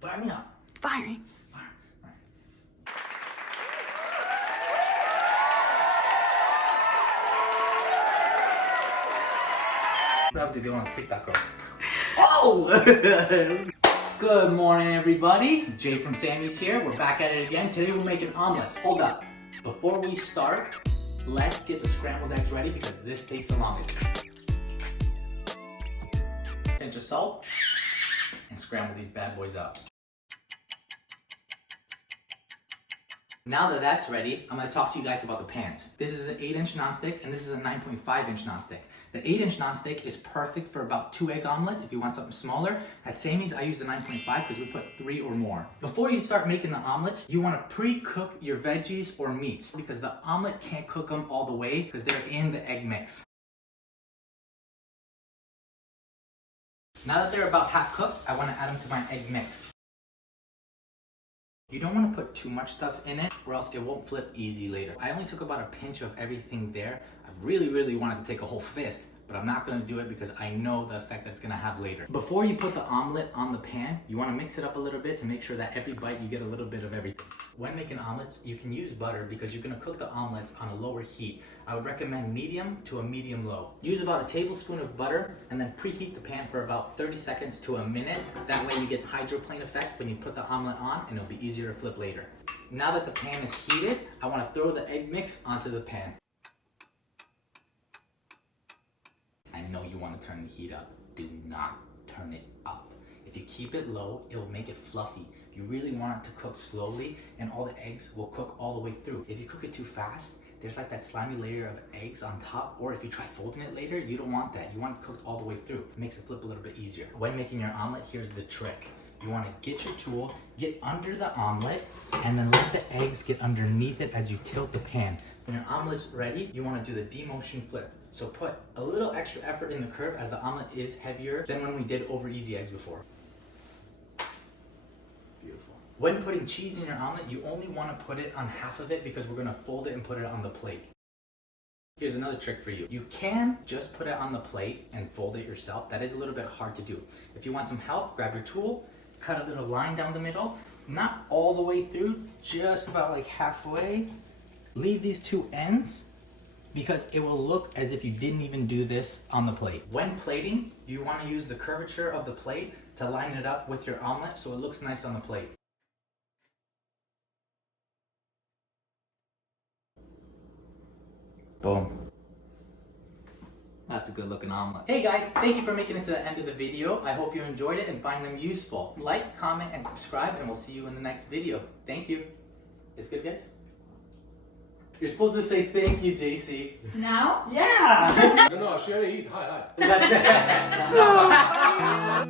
Fire me up. Firing. Fire. That would be on TikTok, girl. Oh! Good morning, everybody. Jay from Sammy's here. We're back at it again. Today we're making omelets. Hold up. Before we start, let's get the scrambled eggs ready because this takes the longest. Pinch of salt and scramble these bad boys up. Now that that's ready, I'm going to talk to you guys about the pans. This is an 8-inch nonstick and this is a 9.5-inch nonstick. The 8-inch nonstick is perfect for about 2 egg omelets if you want something smaller. At Sammy's, I use the 9.5 because we put 3 or more. Before you start making the omelets, you want to pre-cook your veggies or meats because the omelet can't cook them all the way because they're in the egg mix. Now that they're about half cooked, I want to add them to my egg mix. You don't want to put too much stuff in it or else it won't flip easy later. I only took about a pinch of everything there. I really wanted to take a whole fist, but I'm not going to do it because I know the effect that it's going to have later. Before you put the omelet on the pan, you want to mix it up a little bit to make sure that every bite you get a little bit of everything. When making omelets, you can use butter because you're going to cook the omelets on a lower heat. I would recommend medium to a medium low. Use about a tablespoon of butter and then preheat the pan for about 30 seconds to a minute. That way you get hydroplane effect when you put the omelet on and it'll be easier to flip later. Now that the pan is heated, I want to throw the egg mix onto the pan. I know you want to turn the heat up. Do not turn it up. If you keep it low, it'll make it fluffy. You really want it to cook slowly and all the eggs will cook all the way through. If you cook it too fast, there's like that slimy layer of eggs on top, or if you try folding it later, you don't want that. You want it cooked all the way through. It makes it flip a little bit easier. When making your omelet, here's the trick. You want to get your tool, get under the omelet, and then let the eggs get underneath it as you tilt the pan. When your omelet's ready, you want to do the demotion flip. So put a little extra effort in the curve as the omelet is heavier than when we did over easy eggs before. Beautiful. When putting cheese in your omelet, you only want to put it on half of it because we're going to fold it and put it on the plate. Here's another trick for you. You can just put it on the plate and fold it yourself. That is a little bit hard to do. If you want some help, grab your tool, cut a little line down the middle, not all the way through, just about like halfway. Leave these two ends because it will look as if you didn't even do this on the plate. When plating, you want to use the curvature of the plate to line it up with your omelet so it looks nice on the plate. Boom. That's a good looking omelet. Hey guys, thank you for making it to the end of the video. I hope you enjoyed it and find them useful. Like, comment, and subscribe, and we'll see you in the next video. Thank you. It's good, guys? You're supposed to say thank you, JC. Now? Yeah! No, she already eat. Hi. That's it.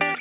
So